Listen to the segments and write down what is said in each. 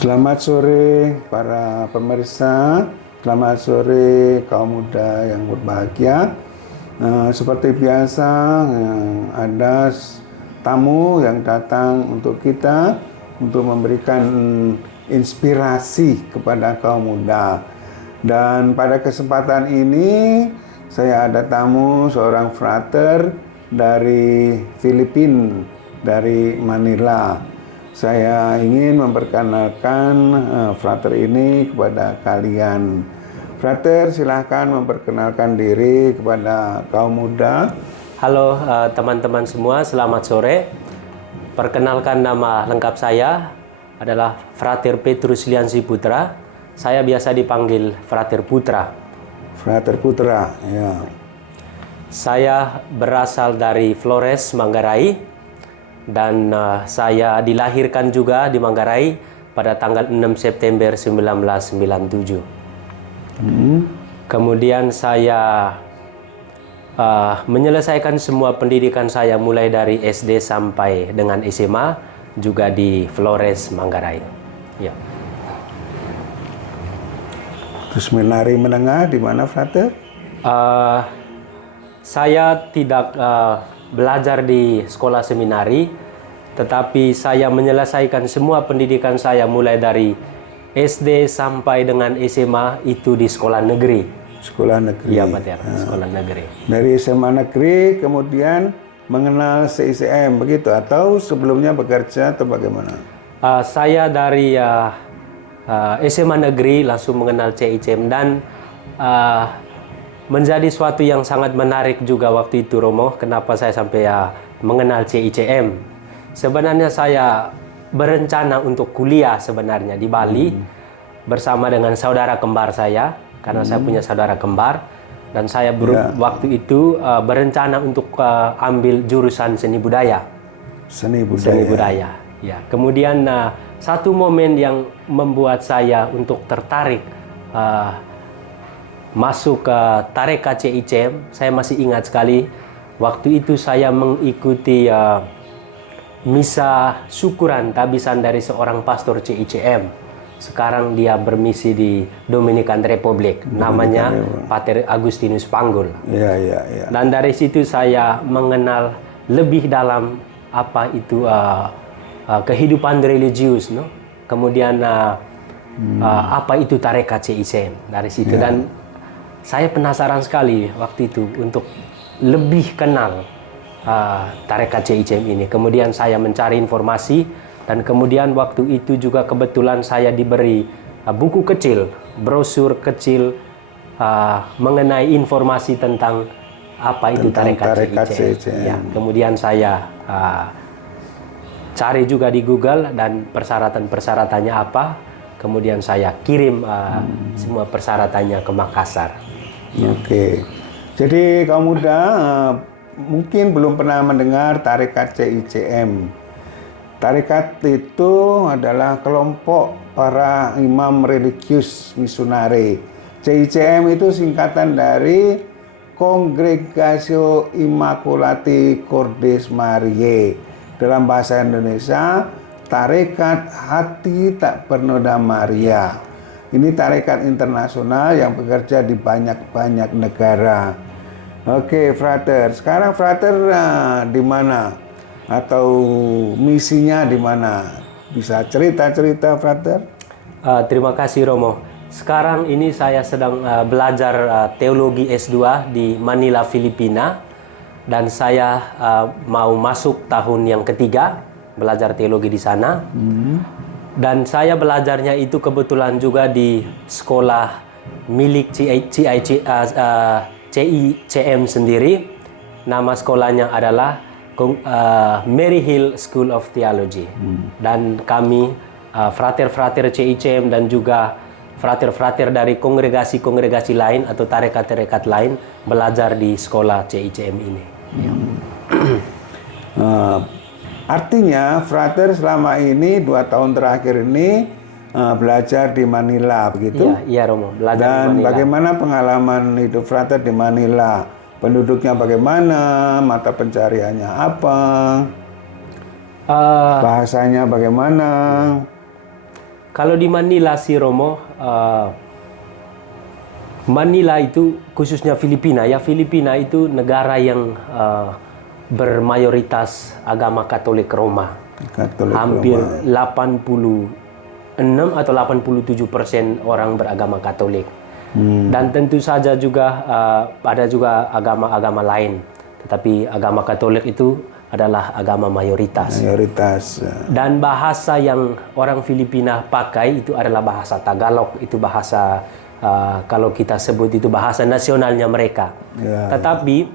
Selamat sore para pemirsa, selamat sore kaum muda yang berbahagia. Seperti biasa, ada tamu yang datang untuk kita untuk memberikan inspirasi kepada kaum muda. Dan pada kesempatan ini saya ada tamu seorang frater dari Filipina, dari Manila. Saya ingin memperkenalkan frater ini kepada kalian. Frater, silahkan memperkenalkan diri kepada kaum muda. Halo teman-teman semua, selamat sore. Perkenalkan, nama lengkap saya adalah Frater Petrus Liansi Putra. Saya biasa dipanggil Frater Putra. Frater Putra, ya. Saya berasal dari Flores, Manggarai. Dan saya dilahirkan juga di Manggarai pada tanggal 6 September 1997. Kemudian saya menyelesaikan semua pendidikan saya mulai dari SD sampai dengan SMA juga di Flores, Manggarai. Ya. Terus seminari menengah di mana, Frater? Saya tidak belajar di sekolah seminari, tetapi saya menyelesaikan semua pendidikan saya mulai dari SD sampai dengan SMA itu di sekolah negeri. Sekolah negeri. Iya, Pak Tiar, sekolah negeri. Dari SMA negeri kemudian mengenal CICM begitu, atau sebelumnya bekerja atau bagaimana? Saya dari SMA negeri langsung mengenal CICM dan menjadi suatu yang sangat menarik juga waktu itu, Romo. Kenapa saya sampai mengenal CICM? Sebenarnya saya berencana untuk kuliah sebenarnya di Bali bersama dengan saudara kembar saya, karena saya punya saudara kembar, dan saya waktu itu berencana untuk ambil jurusan seni budaya. Seni budaya. Seni budaya. Ya. Kemudian satu momen yang membuat saya untuk tertarik masuk ke tarekat CICM, saya masih ingat sekali waktu itu saya mengikuti misa syukuran tabisan dari seorang pastor CICM. Sekarang dia bermisi di Dominican Republic, namanya Pater Agustinus Panggul. Ya. Dan dari situ saya mengenal lebih dalam apa itu kehidupan religius, no? Kemudian apa itu tarekat CICM dari situ. Dan saya penasaran sekali waktu itu untuk lebih kenal tarekat CICM ini. Kemudian saya mencari informasi, dan kemudian waktu itu juga kebetulan saya diberi buku kecil, brosur kecil mengenai informasi tentang apa itu tarekat CICM. Ya, kemudian saya cari juga di Google dan persyaratan-persyaratannya apa. Kemudian saya kirim semua persyaratannya ke Makassar. Oke. Jadi kaum muda mungkin belum pernah mendengar tarekat CICM. Tarekat itu adalah kelompok para imam religius misionari. CICM itu singkatan dari Congregatio Immaculati Cordes Mariae. Dalam bahasa Indonesia, Tarekat Hati Tak Bernoda Maria. Ini tarekat internasional yang bekerja di banyak-banyak negara. Oke, Frater. Sekarang Frater di mana? Atau misinya di mana? Bisa cerita-cerita, Frater? Terima kasih, Romo. Sekarang ini saya sedang belajar teologi S2 di Manila, Filipina. Dan saya mau masuk tahun yang ketiga belajar teologi di sana. Dan saya belajarnya itu kebetulan juga di sekolah milik CICM sendiri. Nama sekolahnya adalah Maryhill School of Theology. Dan kami frater-frater CICM dan juga frater-frater dari kongregasi-kongregasi lain atau tarekat-tarekat lain belajar di sekolah CICM ini. Artinya, Frater selama ini 2 tahun terakhir ini belajar di Manila, begitu? Iya, Romo. Belajar Dan di Manila. bagaimana pengalaman hidup Frater di Manila? Penduduknya bagaimana? Mata pencariannya apa? Bahasanya bagaimana? Kalau di Manila si Romo, Manila itu khususnya Filipina ya. Filipina itu negara yang bermayoritas agama Katolik Roma. Katolik Hampir Roma. 86 atau 87% orang beragama Katolik. Dan tentu saja juga ada juga agama-agama lain. Tetapi agama Katolik itu adalah agama mayoritas. Mayoritas. Dan bahasa yang orang Filipina pakai itu adalah bahasa Tagalog. Itu bahasa kalau kita sebut itu bahasa nasionalnya mereka. Ya, Tetapi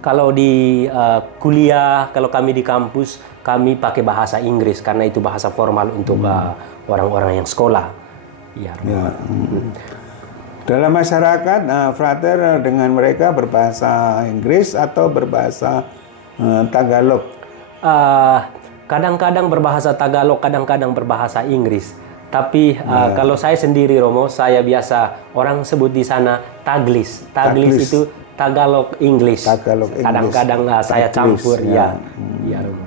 kalau di kuliah, kalau kami di kampus, kami pakai bahasa Inggris karena itu bahasa formal untuk orang-orang yang sekolah. Ya. ya. Dalam masyarakat, frater dengan mereka berbahasa Inggris atau berbahasa Tagalog. Kadang-kadang berbahasa Tagalog, kadang-kadang berbahasa Inggris. Tapi kalau saya sendiri, Romo, saya biasa orang sebut di sana Taglis. Taglis itu Tagalog English. Tagalog English. Kadang-kadang saya Taglis, campur, ya. Ya, Romo.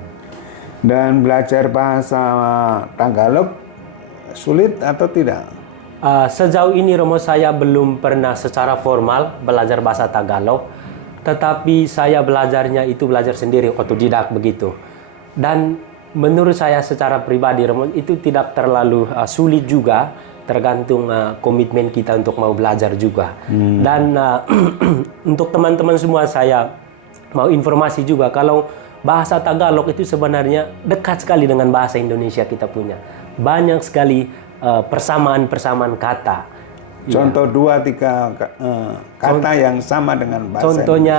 Dan belajar bahasa Tagalog sulit atau tidak? Sejauh ini, Romo, saya belum pernah secara formal belajar bahasa Tagalog. Tetapi saya belajarnya itu belajar sendiri, otodidak begitu. Dan menurut saya secara pribadi, Romo, itu tidak terlalu sulit juga, tergantung komitmen kita untuk mau belajar juga. Dan untuk teman-teman semua, saya mau informasi juga kalau bahasa Tagalog itu sebenarnya dekat sekali dengan bahasa Indonesia kita punya. Banyak sekali persamaan-persamaan kata. Contoh 2-3 kata yang sama dengan bahasa Contohnya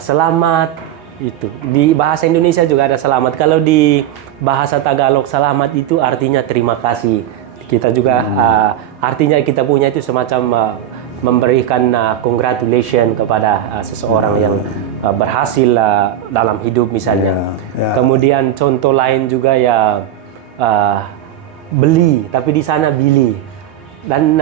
selamat itu. Di bahasa Indonesia juga ada selamat. Kalau di bahasa Tagalog selamat itu artinya terima kasih. Kita juga artinya kita punya itu semacam memberikan congratulation kepada seseorang yang berhasil dalam hidup misalnya. Kemudian contoh lain juga ya beli, tapi di sana bili. Dan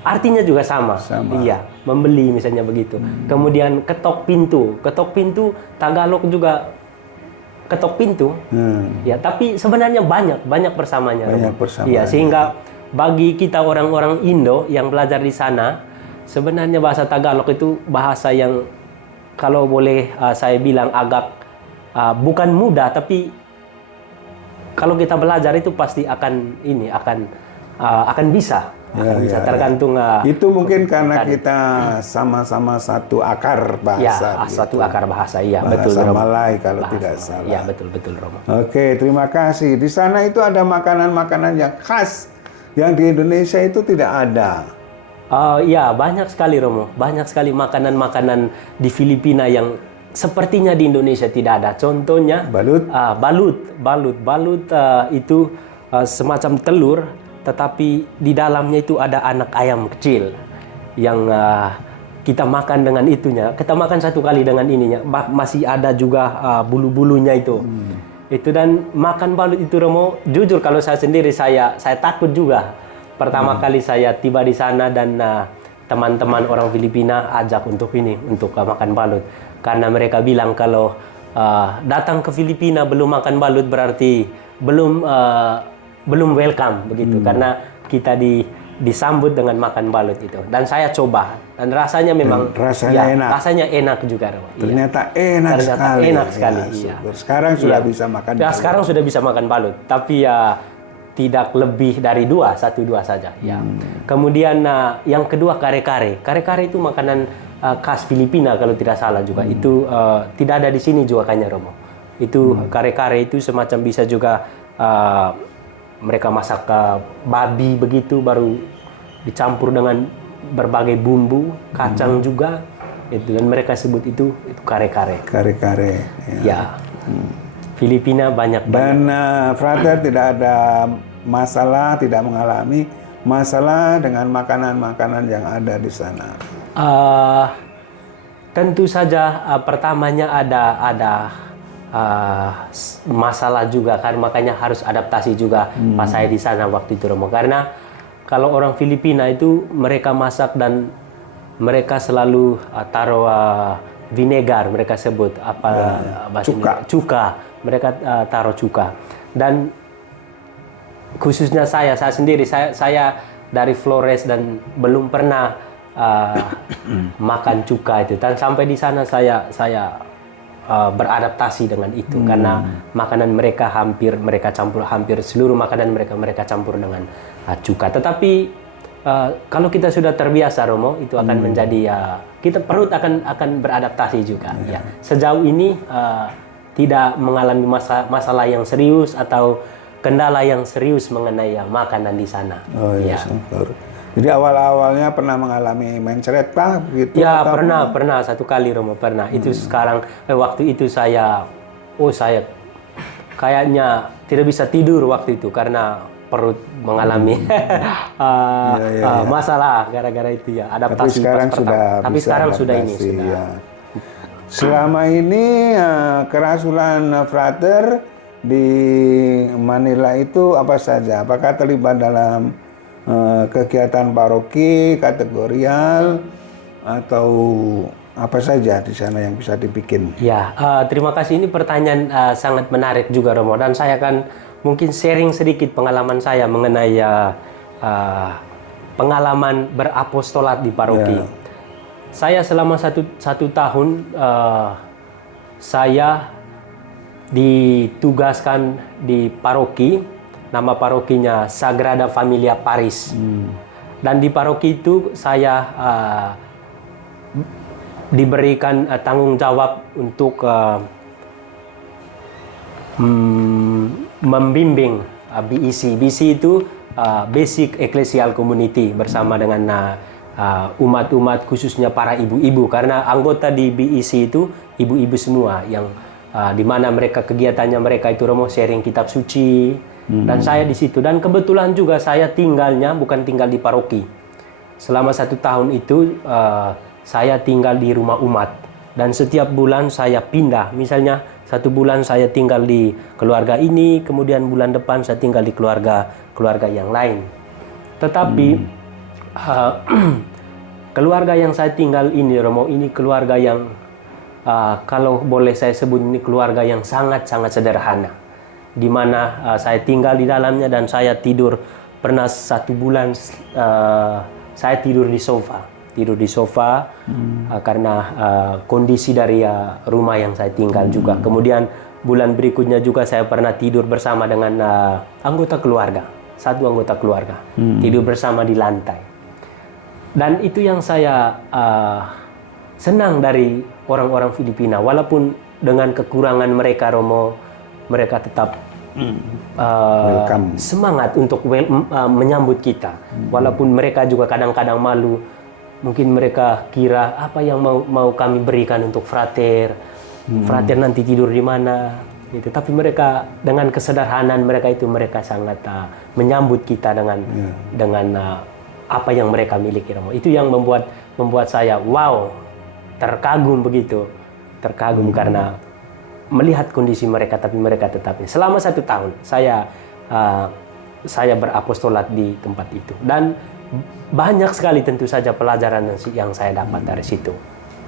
artinya juga sama. Iya, membeli misalnya begitu. Kemudian ketok pintu. Ketok pintu Tagalog juga ketok pintu. Ya, tapi sebenarnya banyak persamanya. Banyak persamaan. Iya, sehingga bagi kita orang-orang Indo yang belajar di sana, sebenarnya bahasa Tagalog itu bahasa yang kalau boleh saya bilang agak bukan mudah, tapi kalau kita belajar itu pasti akan bisa. Tergantung itu mungkin karena kita sama-sama satu akar bahasa. Ya, satu akar bahasa, iya, bahasa betul, Romo. Malay kalau Bahasa tidak Malay. salah. Ya, betul, Romo. Oke, terima kasih. Di sana itu ada makanan-makanan yang khas yang di Indonesia itu tidak ada. Ya, banyak sekali, Romo. Banyak sekali makanan-makanan di Filipina yang sepertinya di Indonesia tidak ada. Contohnya Balut. Balut itu semacam telur, tetapi di dalamnya itu ada anak ayam kecil yang kita makan dengan itunya. Kita makan satu kali dengan ininya. Masih ada juga bulu-bulunya itu. Itu dan makan balut itu, Romo. Jujur kalau saya sendiri saya takut juga. Pertama kali saya tiba di sana dan teman-teman orang Filipina ajak untuk makan balut. Karena mereka bilang kalau datang ke Filipina belum makan balut berarti belum welcome begitu. Karena kita disambut dengan makan balut itu. Dan saya coba dan rasanya memang enak. Rasanya enak juga. Ternyata enak sekali. Enak sekali. Ya, sekarang sudah bisa makan balut. Sekarang sudah bisa makan balut, tapi ya tidak lebih dari 2 saja. Ya. Kemudian yang kedua kare-kare. Kare-kare itu makanan khas Filipina kalau tidak salah juga. Itu tidak ada di sini juga kayaknya, Romo. Itu kare-kare itu semacam bisa juga mereka masak babi begitu baru dicampur dengan berbagai bumbu, kacang juga. Itu dan mereka sebut itu kare-kare. Kare-kare. Ya. Filipina banyak. Dan frater tidak ada masalah, tidak mengalami masalah dengan makanan-makanan yang ada di sana. Tentu saja pertamanya ada masalah juga kan, makanya harus adaptasi juga pas saya di sana waktu itu, Romo. Karena kalau orang Filipina itu mereka masak dan mereka selalu taruh vinegar, mereka sebut cuka. Mereka taruh cuka. Dan khususnya saya sendiri, saya dari Flores dan belum pernah makan cuka itu, dan sampai di sana saya beradaptasi dengan itu karena makanan mereka mereka campur hampir seluruh makanan mereka campur dengan cuka. Tetapi kalau kita sudah terbiasa, Romo, itu akan menjadi kita perut akan beradaptasi juga. Ya. Sejauh ini tidak mengalami masalah yang serius atau kendala yang serius mengenai makanan di sana. Oh iya, jadi awal-awalnya pernah mengalami mencret Pak gitu? Ya, pernah satu kali, Romo, pernah. Itu sekarang waktu itu saya kayaknya tidak bisa tidur waktu itu karena perut mengalami masalah gara-gara itu ya, adaptasi. Tapi sekarang sudah ini sudah. Ya. Selama ini kerasulan Frater di Manila itu apa saja? Apakah terlibat dalam kegiatan paroki, kategorial, atau apa saja di sana yang bisa dibikin? Ya, terima kasih. Ini pertanyaan sangat menarik juga, Romo. Dan saya akan mungkin sharing sedikit pengalaman saya mengenai pengalaman berapostolat di paroki. Ya. Saya selama satu tahun saya ditugaskan di paroki. Nama parokinya Sagrada Familia Paris. Dan di paroki itu saya diberikan tanggung jawab untuk membimbing BEC. BEC itu Basic Ecclesial Community, bersama dengan umat-umat, khususnya para ibu-ibu. Karena anggota di BEC itu ibu-ibu semua, yang di mana mereka kegiatannya mereka itu, Romo, sharing kitab suci. Dan saya di situ, dan kebetulan juga saya bukan tinggal di paroki. Selama 1 tahun itu saya tinggal di rumah umat, dan setiap bulan saya pindah. Misalnya 1 bulan saya tinggal di keluarga ini, kemudian bulan depan saya tinggal di keluarga yang lain. Tetapi keluarga yang saya tinggal ini, Romo, ini keluarga yang kalau boleh saya sebut, ini keluarga yang sangat-sangat sederhana, di mana saya tinggal di dalamnya, dan saya tidur pernah 1 bulan saya tidur di sofa karena kondisi dari rumah yang saya tinggal juga. Kemudian bulan berikutnya juga saya pernah tidur bersama dengan satu anggota keluarga, tidur bersama di lantai. Dan itu yang saya senang dari orang-orang Filipina, walaupun dengan kekurangan mereka, Romo, mereka tetap semangat untuk menyambut kita. Walaupun mereka juga kadang-kadang malu. Mungkin mereka kira apa yang mau kami berikan untuk frater. Frater nanti tidur di mana? Gitu. Tapi mereka dengan kesederhanaan mereka sangat menyambut kita dengan apa yang mereka miliki. Itu yang membuat saya terkagum begitu. Terkagum karena melihat kondisi mereka, tapi mereka tetap. Selama 1 tahun saya berapostolat di tempat itu, dan banyak sekali tentu saja pelajaran yang saya dapat dari situ.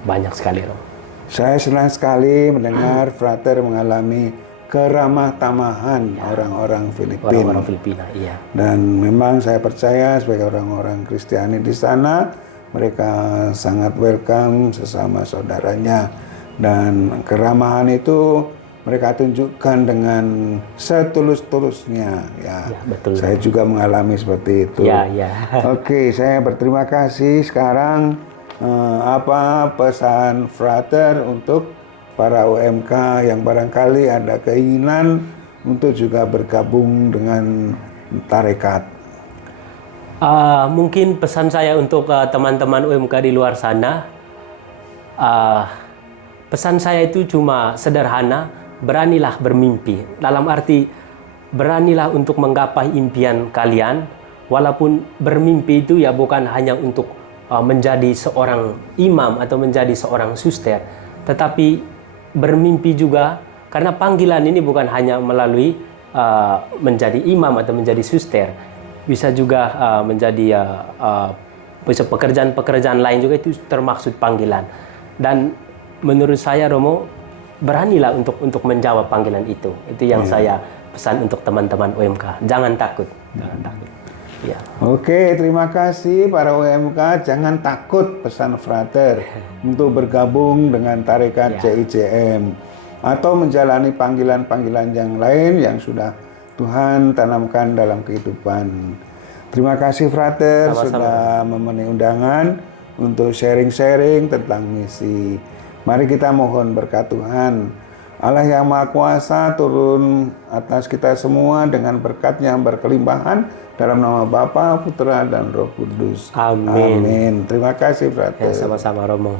Banyak sekali, Romo. Saya senang sekali mendengar Frater mengalami keramah tamahan orang-orang Filipina. Orang-orang Filipina, iya. Dan memang saya percaya sebagai orang-orang Kristiani di sana, mereka sangat welcome sesama saudaranya. Dan keramahan itu mereka tunjukkan dengan setulus-tulusnya. Ya, betul. Saya juga mengalami seperti itu. Ya. Oke, saya berterima kasih. Sekarang apa pesan Frater untuk para UMK yang barangkali ada keinginan untuk juga bergabung dengan tarekat? Mungkin pesan saya untuk teman-teman UMK di luar sana, pesan saya itu cuma sederhana: beranilah bermimpi. Dalam arti, beranilah untuk menggapai impian kalian. Walaupun bermimpi itu ya bukan hanya untuk menjadi seorang imam atau menjadi seorang suster, tetapi bermimpi juga karena panggilan ini bukan hanya melalui menjadi imam atau menjadi suster, bisa juga menjadi pekerjaan-pekerjaan lain juga, itu termaksud panggilan. Dan menurut saya, Romo, beranilah untuk menjawab panggilan itu. Itu yang saya pesan untuk teman-teman UMK, jangan takut, jangan takut. Ya. Oke, terima kasih para UMK. Jangan takut, pesan Frater, untuk bergabung dengan tarekat CICM atau menjalani panggilan-panggilan yang lain yang sudah Tuhan tanamkan dalam kehidupan. Terima kasih Frater sudah memenuhi undangan untuk sharing-sharing tentang misi. Mari kita mohon berkat Tuhan. Allah yang Maha Kuasa turun atas kita semua dengan berkat-Nya yang berkelimpahan dalam nama Bapa, Putra, dan Roh Kudus. Amin. Amin. Terima kasih, Frater. Ya, sama-sama Romo.